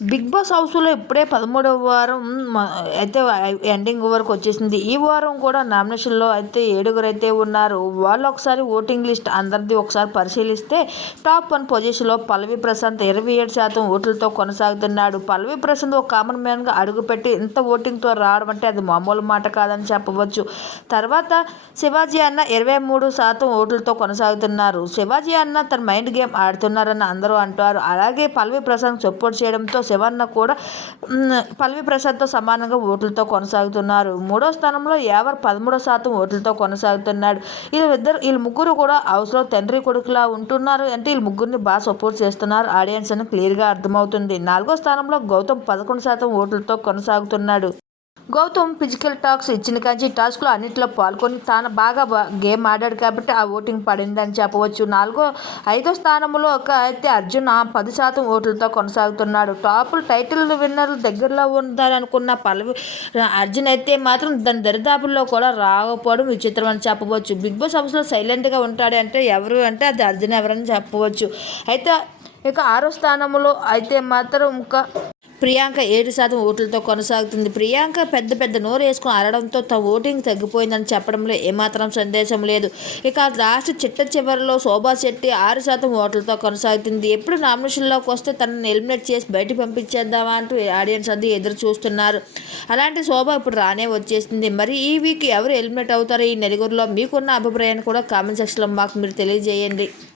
Big boss హౌస్లో ఇప్పుడే పదమూడవ వారం అయితే ఎండింగ్ వరకు వచ్చేసింది. ఈ వారం కూడా నామినేషన్లో అయితే ఏడుగురు అయితే ఉన్నారు. వాళ్ళు ఒకసారి ఓటింగ్ లిస్ట్ అందరిది ఒకసారి పరిశీలిస్తే టాప్ వన్ పొజిషన్లో పల్లవి ప్రశాంత్ ఇరవై ఏడు శాతం ఓట్లతో కొనసాగుతున్నాడు. పల్లవి ప్రశాంత్ ఒక కామన్ మ్యాన్గా అడుగుపెట్టి ఇంత ఓటింగ్తో రావడం అంటే అది మామూలు మాట కాదని చెప్పవచ్చు. తర్వాత శివాజీ అన్న ఇరవై మూడు శాతం ఓట్లతో కొనసాగుతున్నారు. శివాజీ అన్న తన మైండ్ గేమ్ ఆడుతున్నారని అందరూ అంటారు. అలాగే పల్లవి ప్రశాంత్ సపోర్ట్ చేయడంతో శివన్న కూడా పల్వి ప్రసాద్తో సమానంగా ఓట్లతో కొనసాగుతున్నారు. మూడో స్థానంలో యావర్ పదమూడో శాతం ఓట్లతో కొనసాగుతున్నాడు. వీళ్ళిద్దరు వీళ్ళు ముగ్గురు కూడా హౌస్లో తండ్రి కొడుకులా ఉంటున్నారు. అంటే వీళ్ళు ముగ్గురిని బాగా సపోర్ట్ చేస్తున్నారు. ఆడియన్స్ అని క్లియర్గా అర్థమవుతుంది. నాలుగో స్థానంలో గౌతమ్ పదకొండు శాతం ఓట్లతో కొనసాగుతున్నాడు. గౌతమ్ ఫిజికల్ టాక్స్ ఇచ్చిన కాంచి టాస్క్లో అన్నింటిలో పాల్గొని తాను బాగా గేమ్ ఆడాడు కాబట్టి ఆ ఓటింగ్ పడిందని చెప్పవచ్చు. నాలుగో ఐదో స్థానంలో ఒక అయితే అర్జున్ ఆ పది శాతం ఓట్లతో కొనసాగుతున్నాడు. టాపులు టైటిల్ విన్నర్లు దగ్గరలో ఉండాలనుకున్న పల్లవి అర్జున్ అయితే మాత్రం దాని దరిదాపుల్లో కూడా రాకపోవడం విచిత్రం అని చెప్పవచ్చు. బిగ్ బాస్ హౌస్లో సైలెంట్గా ఉంటాడు అంటే ఎవరు అంటే అది అర్జున్ ఎవరని చెప్పవచ్చు. అయితే ఇక ఆరో స్థానంలో అయితే మాత్రం ఇంకా ప్రియాంక ఏడు శాతం ఓట్లతో కొనసాగుతుంది. ప్రియాంక పెద్ద పెద్ద నోరు వేసుకుని అరడంతో తన ఓటింగ్ తగ్గిపోయిందని చెప్పడంలో ఏమాత్రం సందేశం లేదు. ఇక లాస్ట్ చిట్ట చివరిలో శోభా శెట్టి ఆరు శాతం ఓట్లతో కొనసాగుతుంది. ఎప్పుడు నామినేషన్లోకి వస్తే తనని ఎలిమినేట్ చేసి బయట పంపించేద్దామా అంటూ ఆడియన్స్ అది ఎదురు చూస్తున్నారు. అలాంటి శోభ ఇప్పుడు రానే వచ్చేసింది. మరి ఈ వీక్ ఎవరు ఎలిమినేట్ అవుతారో? ఈ నలుగురిలో మీకున్న అభిప్రాయాన్ని కూడా కామెంట్ సెక్షన్లో మాకు మీరు తెలియజేయండి.